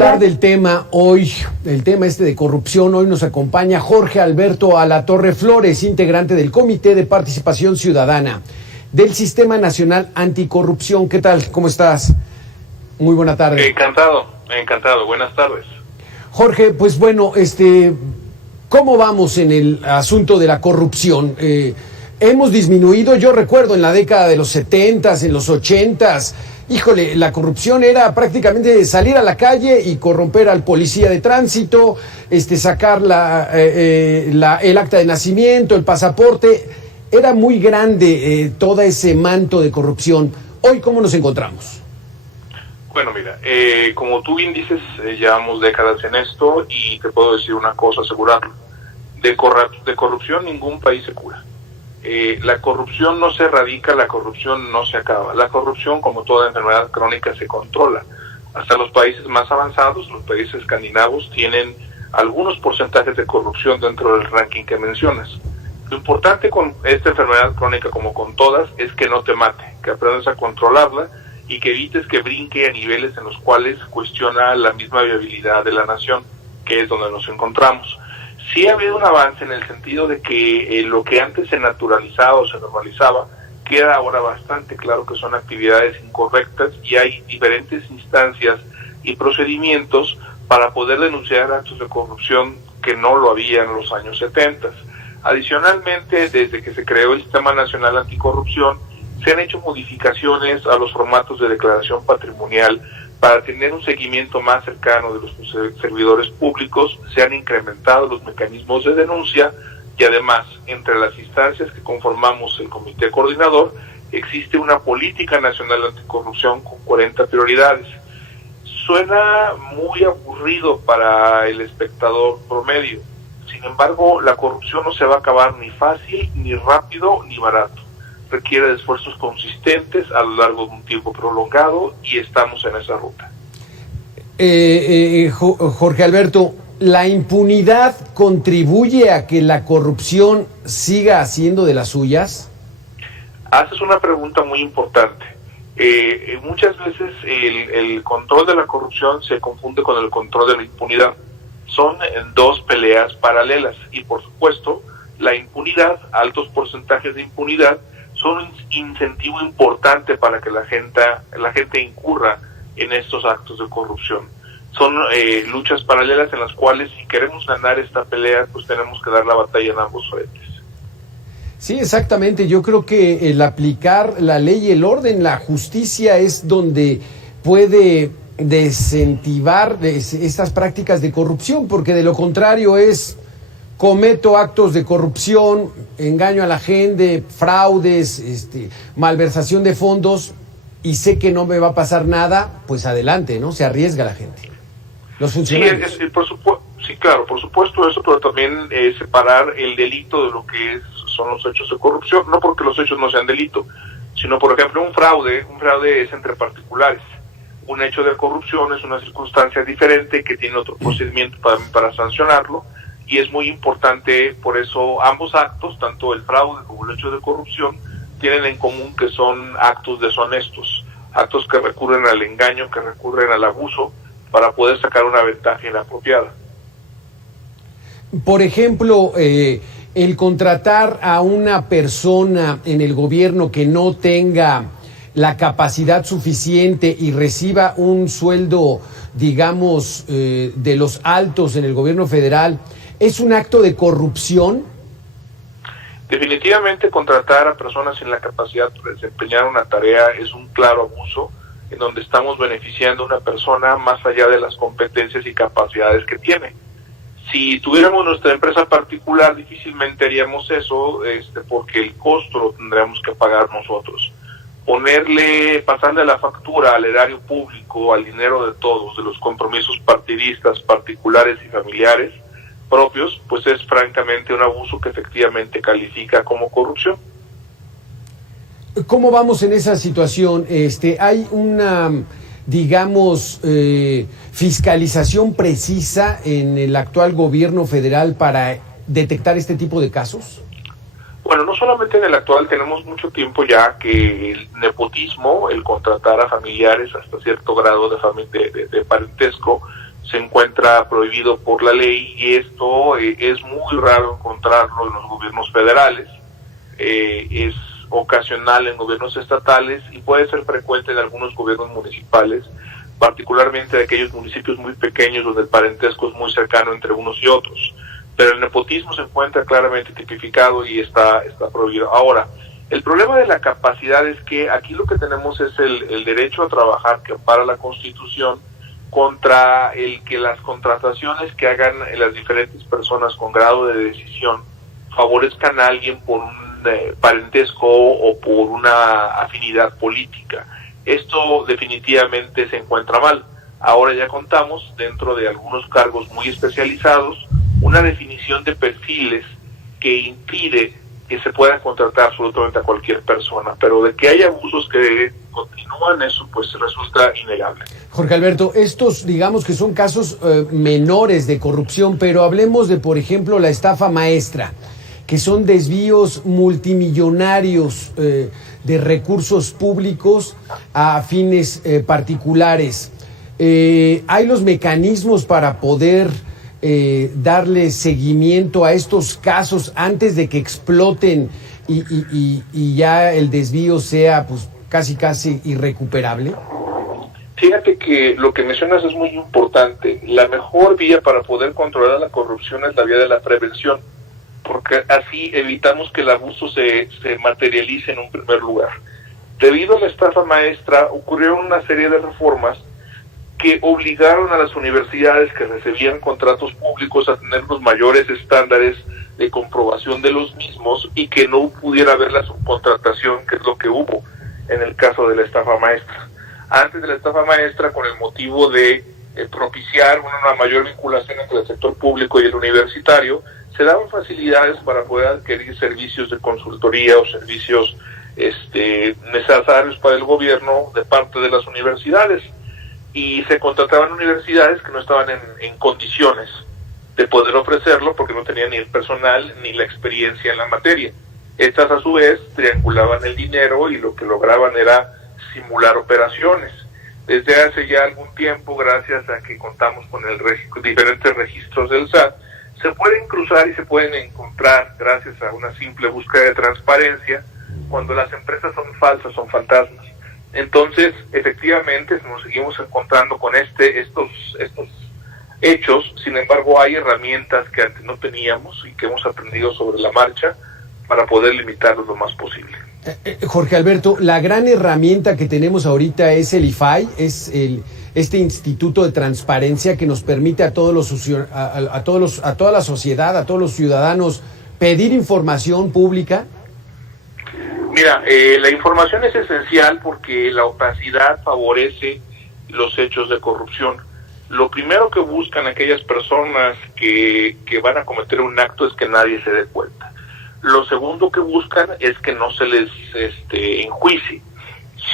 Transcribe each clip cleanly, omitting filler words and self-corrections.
Hablar del tema hoy, el tema de corrupción, hoy nos acompaña Jorge Alberto Alatorre Flores, integrante del Comité de Participación Ciudadana del Sistema Nacional Anticorrupción. ¿Qué tal? ¿Cómo estás? Muy buena tarde. Encantado, buenas tardes. Jorge, pues bueno, ¿cómo vamos en el asunto de la corrupción? Hemos disminuido, yo recuerdo en la década de los 70s, en los 80s, híjole, la corrupción era prácticamente salir a la calle y corromper al policía de tránsito, sacar el acta de nacimiento, el pasaporte. Era muy grande todo ese manto de corrupción. Hoy, ¿cómo nos encontramos? Bueno, mira, como tú bien dices, llevamos décadas en esto y te puedo decir una cosa, asegurarlo. De corrupción ningún país se cura. La corrupción no se erradica, la corrupción no se acaba. La corrupción, como toda enfermedad crónica, se controla. Hasta los países más avanzados, los países escandinavos, tienen algunos porcentajes de corrupción dentro del ranking que mencionas. Lo importante con esta enfermedad crónica, como con todas, es que no te mate, que aprendas a controlarla y que evites que brinque a niveles en los cuales cuestiona la misma viabilidad de la nación, que es donde nos encontramos. Sí ha habido un avance en el sentido de que lo que antes se naturalizaba o se normalizaba, queda ahora bastante claro que son actividades incorrectas y hay diferentes instancias y procedimientos para poder denunciar actos de corrupción que no lo había en los años 70. Adicionalmente, desde que se creó el Sistema Nacional Anticorrupción, se han hecho modificaciones a los formatos de declaración patrimonial para tener un seguimiento más cercano de los servidores públicos. Se han incrementado los mecanismos de denuncia y además, entre las instancias que conformamos el Comité Coordinador, existe una política nacional anticorrupción con 40 prioridades. Suena muy aburrido para el espectador promedio. Sin embargo, la corrupción no se va a acabar ni fácil, ni rápido, ni barato. Requiere de esfuerzos consistentes a lo largo de un tiempo prolongado y estamos en esa ruta. Jorge Alberto, ¿la impunidad contribuye a que la corrupción siga haciendo de las suyas? Haces una pregunta muy importante. Muchas veces el control de la corrupción se confunde con el control de la impunidad. Son dos peleas paralelas y, por supuesto, la impunidad, altos porcentajes de impunidad, son un incentivo importante para que la gente incurra en estos actos de corrupción. Son luchas paralelas en las cuales, si queremos ganar esta pelea, pues tenemos que dar la batalla en ambos frentes. Sí, exactamente. Yo creo que el aplicar la ley y el orden, la justicia, es donde puede desincentivar estas prácticas de corrupción, porque de lo contrario cometo actos de corrupción, engaño a la gente, fraudes, malversación de fondos, y sé que no me va a pasar nada, pues adelante, ¿no? Se arriesga la gente. Los funcionarios. Sí, claro, por supuesto eso, pero también separar el delito de lo que son los hechos de corrupción, no porque los hechos no sean delito, sino, por ejemplo, un fraude es entre particulares. Un hecho de corrupción es una circunstancia diferente que tiene otro procedimiento para sancionarlo, y es muy importante. Por eso ambos actos, tanto el fraude como el hecho de corrupción, tienen en común que son actos deshonestos, actos que recurren al engaño, que recurren al abuso para poder sacar una ventaja inapropiada. Por ejemplo, el contratar a una persona en el gobierno que no tenga la capacidad suficiente y reciba un sueldo, digamos, de los altos en el gobierno federal, ¿es un acto de corrupción? Definitivamente, contratar a personas sin la capacidad de desempeñar una tarea es un claro abuso, en donde estamos beneficiando a una persona más allá de las competencias y capacidades que tiene. Si tuviéramos nuestra empresa particular, difícilmente haríamos eso, porque el costo lo tendríamos que pagar nosotros. Pasarle la factura al erario público, al dinero de todos, de los compromisos partidistas, particulares y familiares propios, pues es francamente un abuso que efectivamente califica como corrupción. ¿Cómo vamos en esa situación? ¿Hay una, digamos, fiscalización precisa en el actual gobierno federal para detectar este tipo de casos? Bueno, no solamente en el actual, tenemos mucho tiempo ya que el nepotismo, el contratar a familiares hasta cierto grado de parentesco, se encuentra prohibido por la ley, y esto es muy raro encontrarlo en los gobiernos federales, es ocasional en gobiernos estatales y puede ser frecuente en algunos gobiernos municipales, particularmente de aquellos municipios muy pequeños donde el parentesco es muy cercano entre unos y otros. Pero el nepotismo se encuentra claramente tipificado y está prohibido. Ahora, el problema de la capacidad es que aquí lo que tenemos es el derecho a trabajar que ampara la Constitución contra el que las contrataciones que hagan las diferentes personas con grado de decisión favorezcan a alguien por un parentesco o por una afinidad política. Esto definitivamente se encuentra mal. Ahora ya contamos, dentro de algunos cargos muy especializados, una definición de perfiles que impide que se pueda contratar absolutamente a cualquier persona, pero de que hay abusos que continúan, eso pues resulta innegable. Jorge Alberto, estos digamos que son casos menores de corrupción, pero hablemos de, por ejemplo, la estafa maestra, que son desvíos multimillonarios de recursos públicos a fines particulares. ¿Hay los mecanismos para poder darle seguimiento a estos casos antes de que exploten y ya el desvío sea pues casi irrecuperable? Fíjate que lo que mencionas es muy importante. La mejor vía para poder controlar la corrupción es la vía de la prevención, porque así evitamos que el abuso se materialice en un primer lugar. Debido a la estafa maestra, ocurrieron una serie de reformas que obligaron a las universidades que recibían contratos públicos a tener los mayores estándares de comprobación de los mismos y que no pudiera haber la subcontratación, que es lo que hubo en el caso de la estafa maestra. Antes de la estafa maestra, con el motivo de propiciar una mayor vinculación entre el sector público y el universitario, se daban facilidades para poder adquirir servicios de consultoría o servicios necesarios para el gobierno de parte de las universidades, y se contrataban universidades que no estaban en condiciones de poder ofrecerlo porque no tenían ni el personal ni la experiencia en la materia. Estas a su vez triangulaban el dinero y lo que lograban era simular operaciones. Desde hace ya algún tiempo, gracias a que contamos con diferentes registros del SAT, se pueden cruzar y se pueden encontrar, gracias a una simple búsqueda de transparencia, cuando las empresas son falsas, son fantasmas. Entonces, efectivamente, nos seguimos encontrando con estos hechos. Sin embargo, hay herramientas que antes no teníamos y que hemos aprendido sobre la marcha para poder limitarlos lo más posible. Jorge Alberto, la gran herramienta que tenemos ahorita es el IFAI, es este Instituto de Transparencia que nos permite a toda la sociedad, a todos los ciudadanos, pedir información pública. Mira, la información es esencial porque la opacidad favorece los hechos de corrupción. Lo primero que buscan aquellas personas que van a cometer un acto es que nadie se dé cuenta. Lo segundo que buscan es que no se les enjuicie.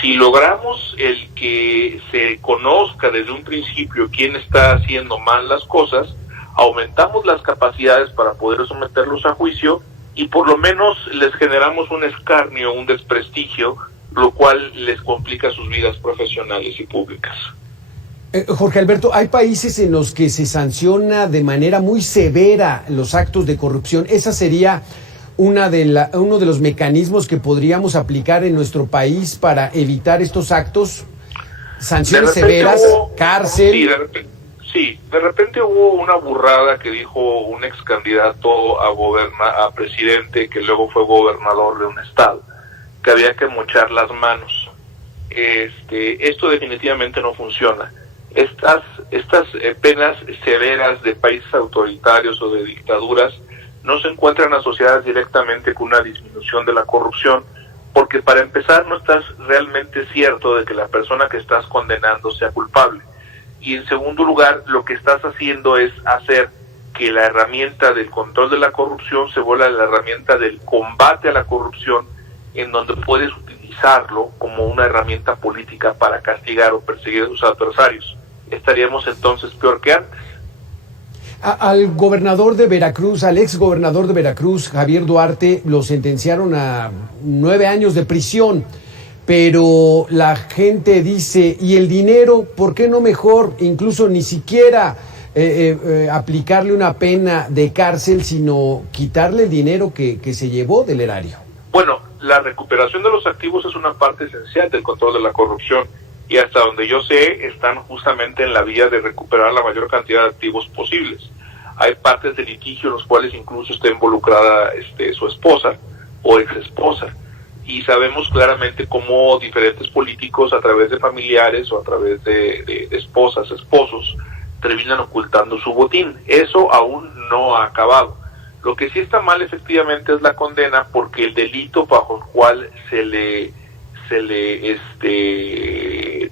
Si logramos el que se conozca desde un principio quién está haciendo mal las cosas, aumentamos las capacidades para poder someterlos a juicio y por lo menos les generamos un escarnio, un desprestigio, lo cual les complica sus vidas profesionales y públicas. Jorge Alberto, hay países en los que se sanciona de manera muy severa los actos de corrupción. ¿Esa sería uno de los mecanismos que podríamos aplicar en nuestro país para evitar estos actos? ¿Sanciones severas? ¿Cárcel? Sí, de repente hubo una burrada que dijo un ex candidato a presidente que luego fue gobernador de un estado, que había que mochar las manos. Esto definitivamente no funciona. Estas penas severas de países autoritarios o de dictaduras no se encuentran asociadas directamente con una disminución de la corrupción, porque para empezar no estás realmente cierto de que la persona que estás condenando sea culpable. Y en segundo lugar, lo que estás haciendo es hacer que la herramienta del control de la corrupción se vuelva la herramienta del combate a la corrupción, en donde puedes utilizarlo como una herramienta política para castigar o perseguir a sus adversarios. Estaríamos entonces peor que antes. Al gobernador de Veracruz, al ex gobernador de Veracruz, Javier Duarte, lo sentenciaron a 9 años de prisión. pero la gente dice, ¿y el dinero? ¿Por qué no mejor incluso ni siquiera aplicarle una pena de cárcel, sino quitarle el dinero que se llevó del erario? Bueno, la recuperación de los activos es una parte esencial del control de la corrupción y hasta donde yo sé están justamente en la vía de recuperar la mayor cantidad de activos posibles. Hay partes de litigio en los cuales incluso está involucrada su esposa o exesposa y sabemos claramente cómo diferentes políticos a través de familiares o a través de esposas, esposos, terminan ocultando su botín. Eso aún no ha acabado. Lo que sí está mal efectivamente es la condena, porque el delito bajo el cual se le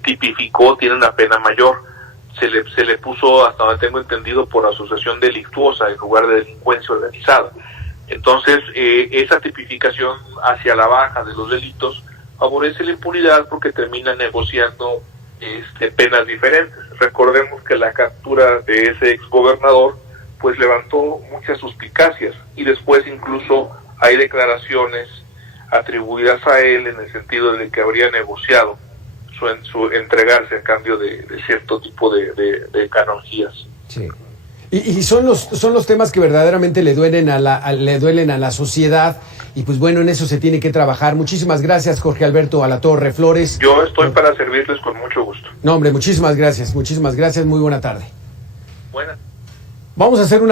tipificó tiene una pena mayor. Se le puso, hasta donde tengo entendido, por asociación delictuosa en lugar de delincuencia organizada. Entonces, esa tipificación hacia la baja de los delitos favorece la impunidad porque termina negociando penas diferentes. Recordemos que la captura de ese exgobernador pues levantó muchas suspicacias y después incluso hay declaraciones atribuidas a él en el sentido de que habría negociado su entregarse a cambio de cierto tipo de canonjías. Sí. Y son los temas que verdaderamente le duelen a la sociedad, y pues bueno, en eso se tiene que trabajar. Muchísimas gracias, Jorge Alberto Alatorre Flores. Yo estoy para servirles con mucho gusto. No, hombre, muchísimas gracias, muy buena tarde. Buenas. Vamos a hacer una